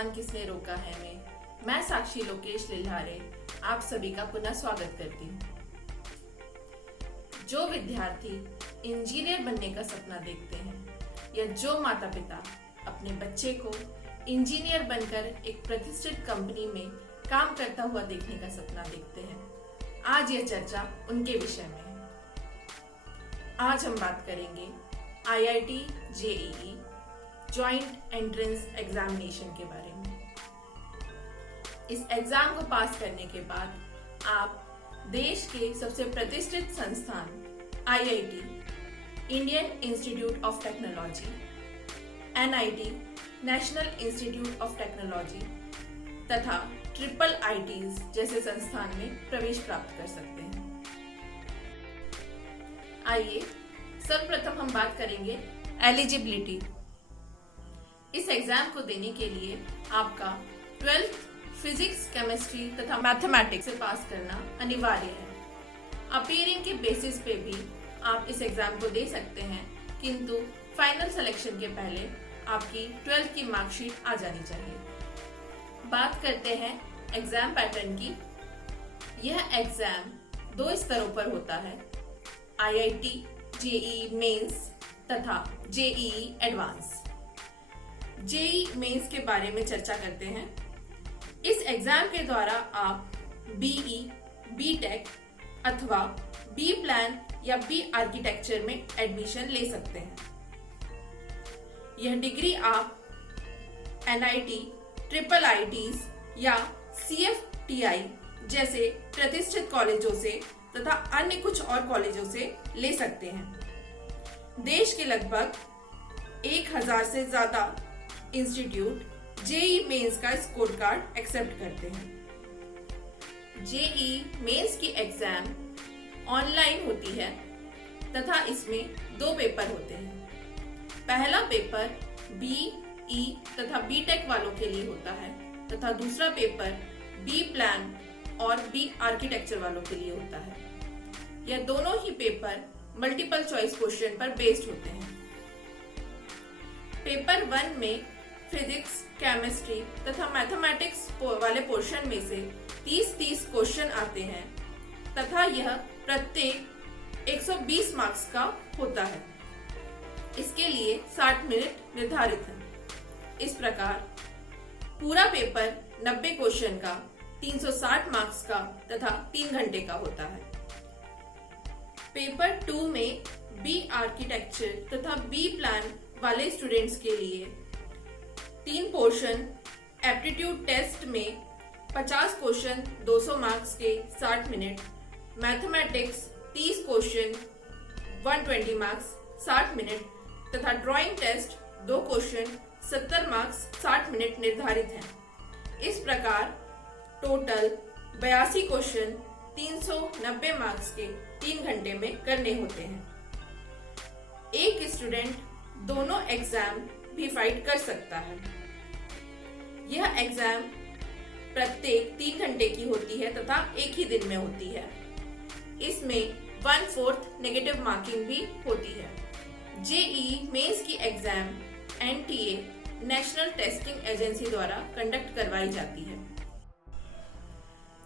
आसमान किसने रोका है में मैं साक्षी लोकेश लिल्हारे आप सभी का पुनः स्वागत करती हूँ। जो विद्यार्थी इंजीनियर बनने का सपना देखते हैं या जो माता पिता अपने बच्चे को इंजीनियर बनकर एक प्रतिष्ठित कंपनी में काम करता हुआ देखने का सपना देखते हैं, आज यह चर्चा उनके विषय में है। आज हम बात करेंगे IIT JEE joint entrance examination के बारे में। इस एग्जाम को पास करने के बाद आप देश के सबसे प्रतिष्ठित संस्थान IIT, Indian institute of technology, NIT, national institute of technology तथा ट्रिपल ITs जैसे संस्थान में प्रवेश प्राप्त कर सकते हैं। आइए सर्वप्रथम हम बात करेंगे एलिजिबिलिटी। इस एग्जाम को देने के लिए आपका 12th फिजिक्स, केमिस्ट्री तथा मैथमेटिक्स से पास करना अनिवार्य है। अपीयरिंग के बेसिस पे भी आप इस एग्जाम को दे सकते हैं, किंतु फाइनल सिलेक्शन के पहले आपकी 12th की मार्कशीट आ जानी चाहिए। बात करते हैं एग्जाम पैटर्न की। यह एग्जाम 2 स्तरों पर होता है, IIT JEE मेंस तथा JEE एडवांस। JEE मेंस के बारे में चर्चा करते हैं। इस एग्जाम के द्वारा आप BE, BTech अथवा B प्लान या B आर्किटेक्चर में एडमिशन ले सकते हैं। यह डिग्री आप NIT, ट्रिपल ITs या CFTI जैसे प्रतिष्ठित कॉलेजों से तथा अन्य कुछ और कॉलेजों से ले सकते हैं। देश के लगभग 1000 से ज्यादा इंस्टीट्यूट JEE मेंस का स्कोर कार्ड एक्सेप्ट करते हैं। JEE मेंस की एग्जाम ऑनलाइन होती है तथा इसमें 2 पेपर होते हैं। पहला पेपर BE तथा BTech वालों के लिए होता है तथा दूसरा पेपर B प्लान और B आर्किटेक्चर वालों के लिए होता है। यह दोनों ही पेपर मल्टीपल चॉइस क्वेश्चन पर बेस्ड होते हैं। पेपर 1 में फिजिक्स, केमिस्ट्री तथा मैथमेटिक्स वाले पोर्शन में से 30-30 क्वेश्चन आते हैं तथा यह प्रत्येक 120 मार्क्स का होता है। इसके लिए 60 मिनट निर्धारित है। इस प्रकार पूरा पेपर 90 क्वेश्चन का 360 मार्क्स का तथा 3 घंटे का होता है। पेपर 2 में B आर्किटेक्चर तथा B प्लान वाले स्टूडेंट्स के लिए 3 पोर्शन एप्टीट्यूड टेस्ट में 50 क्वेश्चन 200 मार्क्स के 60 minute, mathematics 30 question 120 marks 60 minute तथा drawing test 2 question 70 marks 60 minute निर्धारित हैं। इस प्रकार टोटल 82 क्वेश्चन 390 मार्क्स के 3 घंटे में करने होते हैं। एक स्टूडेंट दोनों एग्जाम भी फाइट कर सकता है। यह एग्जाम प्रत्येक 3 घंटे की होती है तथा एक ही दिन में होती है। इसमें 1/4 नेगेटिव मार्किंग भी होती है। JEE मेंस की exam NTA national testing agency द्वारा कंडक्ट करवाई जाती है।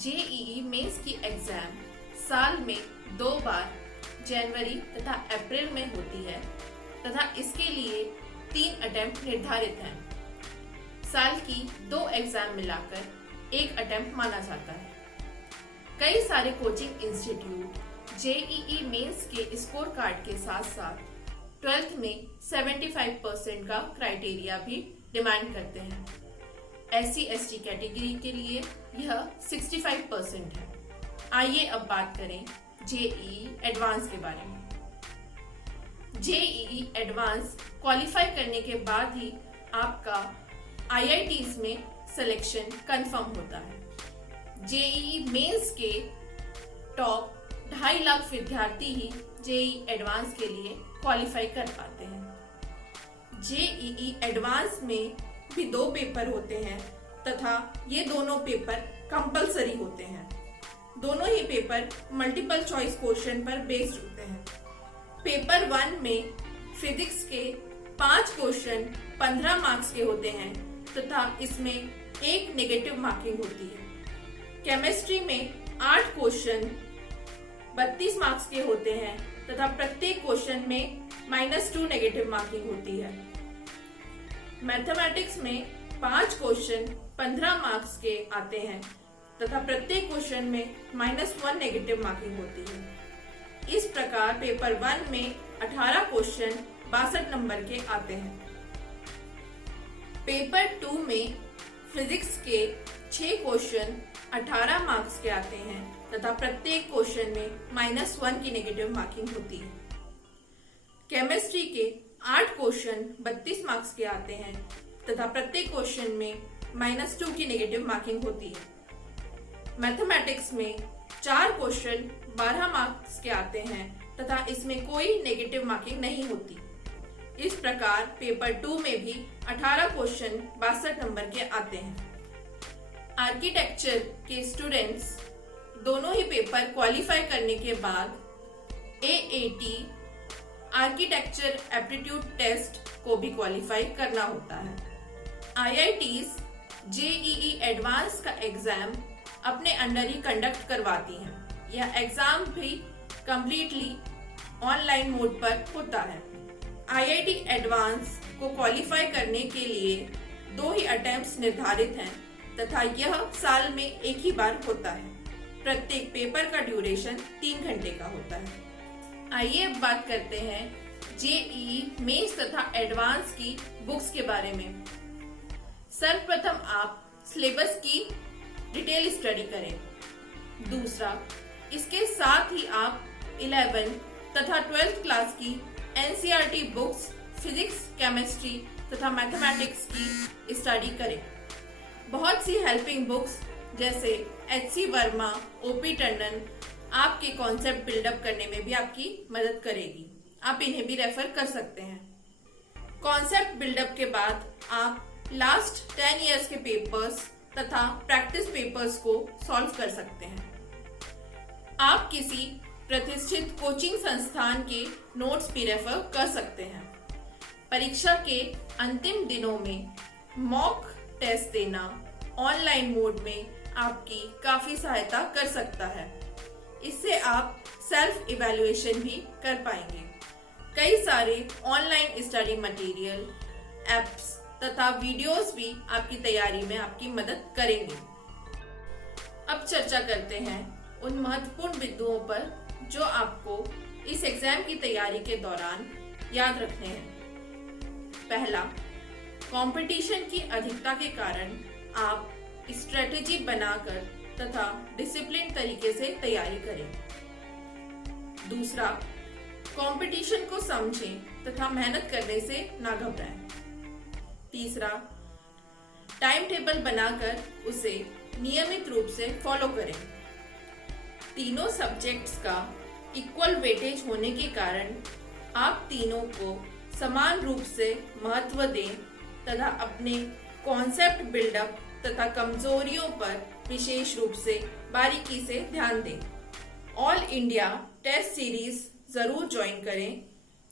JEE मेंस की एग्जाम साल में 2 बार जनवरी तथा अप्रैल में होती है तथा इसके लिए 3 अटेम्प्ट निर्धारित हैं। साल की 2 एग्जाम मिलाकर 1 अटेम्प्ट माना जाता है। कई सारे कोचिंग इंस्टीट्यूट JEE मेंस के स्कोर कार्ड के साथ साथ 12th में 75% का क्राइटेरिया भी डिमांड करते हैं। SC/ST कैटेगरी के लिए यह 65% है। आइए अब बात करें JEE एडवांस के बारे में। JEE एडवांस क्वालिफाई करने के बाद ही आपका IITs में सिलेक्शन कंफर्म होता है। JEE मेंस के टॉप 2.5 लाख विद्यार्थी ही JEE एडवांस के लिए क्वालिफाई कर पाते हैं। JEE एडवांस में भी 2 पेपर होते हैं तथा ये दोनों पेपर कंपलसरी होते हैं। दोनों ही पेपर मल्टीपल चॉइस क्वेश्चन पर बेस्ड होते हैं। पेपर 1 में फिजिक्स के 5 क्वेश्चन 15 मार्क्स के होते हैं तथा इसमें एक नेगेटिव मार्किंग होती है। केमिस्ट्री में 8 क्वेश्चन 32 मार्क्स के होते हैं तथा प्रत्येक क्वेश्चन में -2 नेगेटिव मार्किंग होती है। मैथमेटिक्स में 5 क्वेश्चन 15 मार्क्स के आते हैं तथा प्रत्येक क्वेश्चन में -1 नेगेटिव मार्किंग होती है। इस प्रकार पेपर 1 में 18 क्वेश्चन 62 नंबर के आते हैं। पेपर 2 में फिजिक्स के 6 क्वेश्चन 18 मार्क्स के आते हैं तथा प्रत्येक क्वेश्चन में -1 की नेगेटिव मार्किंग होती है। केमिस्ट्री के 8 क्वेश्चन 32 मार्क्स के आते हैं तथा प्रत्येक क्वेश्चन में -2 की नेगेटिव मार्किंग होती है। मैथमेटिक्स में 4 क्वेश्चन 12 मार्क्स के आते हैं तथा इसमें कोई नेगेटिव मार्किंग नहीं होती। इस प्रकार पेपर 2 में भी 18 क्वेश्चन 62 नंबर के आते हैं। आर्किटेक्चर के स्टूडेंट्स दोनों ही पेपर क्वालिफाई करने के बाद AAT आर्किटेक्चर एप्टीट्यूड टेस्ट को भी क्वालिफाई करना होता है। IITs JEE एडवांस का एग्जाम अपने अंडर ही कंडक्ट करवाती हैं। यह एग्जाम भी कंप्लीटली ऑनलाइन मोड पर होता है। IIT एडवांस को क्वालिफाई करने के लिए 2 ही अटेम्प्ट्स निर्धारित हैं तथा यह साल में एक ही बार होता है। प्रत्येक पेपर का ड्यूरेशन 3 घंटे का होता है। आइए अब बात करते हैं JEE मेंस तथा एडवांस की बुक्स के बारे में। सर्वप्रथम आप सिलेबस की डिटेल स्टडी करें। दूसरा, इसके साथ ही आप 11 तथा 12th क्लास की NCERT बुक्स फिजिक्स, केमिस्ट्री तथा मैथमेटिक्स की स्टडी करें। बहुत सी हेल्पिंग बुक्स जैसे HC वर्मा, OP टंडन आपके कॉन्सेप्ट बिल्डअप करने में भी आपकी मदद करेगी। आप इन्हें भी रेफर कर सकते हैं। कॉन्सेप्ट बिल्डअप के बाद आप लास्ट 10 इयर्स के पेपर्स तथा प्रैक्टिस पेपर्स को सॉल्व कर सकते हैं। आप किसी प्रतिष्ठित कोचिंग संस्थान के नोट्स भी रेफर कर सकते हैं। परीक्षा के अंतिम दिनों में मॉक टेस्ट देना ऑनलाइन मोड में आपकी काफी सहायता कर सकता है। इससे आप सेल्फ इवैल्यूएशन भी कर पाएंगे। कई सारे ऑनलाइन स्टडी मटेरियल, एप्स तथा वीडियोस भी आपकी तैयारी में आपकी मदद करेंगे। अब चर्चा करते हैं उन महत्वपूर्ण बिंदुओं पर जो आपको इस एग्जाम की तैयारी के दौरान याद रखने हैं। पहला, कंपटीशन की अधिकता के कारण आप स्ट्रेटेजी बनाकर तथा डिसिप्लिन तरीके से तैयारी करें। दूसरा, कंपटीशन को समझें तथा मेहनत करने से ना घबराएं। तीसरा, टाइम टेबल बनाकर उसे नियमित रूप से फॉलो करें। तीनों सब्जेक्ट्स का इक्वल वेटेज होने के कारण आप तीनों को समान रूप से महत्व दें तथा अपने कॉन्सेप्ट बिल्डअप तथा कमजोरियों पर विशेष रूप से बारीकी से ध्यान दें। ऑल इंडिया टेस्ट सीरीज जरूर ज्वाइन करें,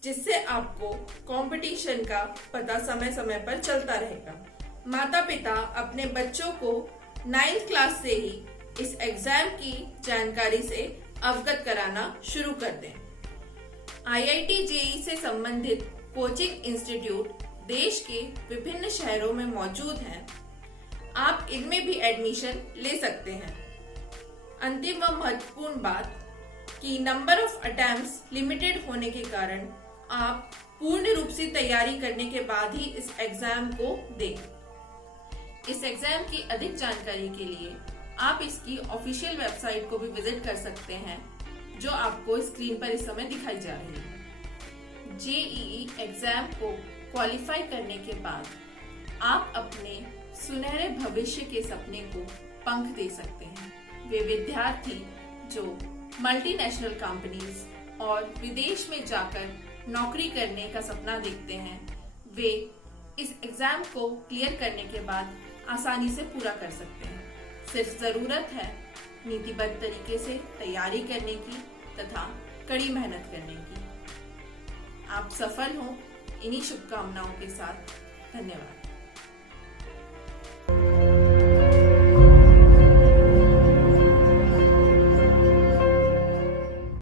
जिससे आपको कंपटीशन का पता समय समय पर चलता रहेगा। माता पिता अपने बच्चों को 9th क्लास से ही इस एग्जाम की जानकारी से अवगत कराना शुरू कर दें। IIT JEE से संबंधित कोचिंग इंस्टीट्यूट देश के विभिन्न शहरों में मौजूद हैं। आप इनमें भी एडमिशन ले सकते हैं। अंतिम व महत्वपूर्ण बात कि नंबर ऑफ अटेम्प्ट्स लिमिटेड होने के कारण आप पूर्ण रूप से तैयारी करने के बाद ही इस एग्जाम को दें। इस एग्जाम की अधिक जानकारी के लिए आप इसकी ऑफिशियल वेबसाइट को भी विजिट कर सकते हैं, जो आपको स्क्रीन पर इस समय दिखाई जा रही है। JEE एग्जाम को क्वालिफाई करने के बाद आप अपने सुनहरे भविष्य के सपने को पंख दे सकते हैं। वे विद्यार्थी जो मल्टीनेशनल कंपनीज और विदेश में जाकर नौकरी करने का सपना देखते हैं, वे इस एग्जाम को क्लियर करने के बाद आसानी से पूरा कर सकते हैं। सिर्फ जरूरत है नीतिबद्ध तरीके से तैयारी करने की तथा कड़ी मेहनत करने की। आप सफल हों, इन्हीं शुभकामनाओं के साथ। धन्यवाद।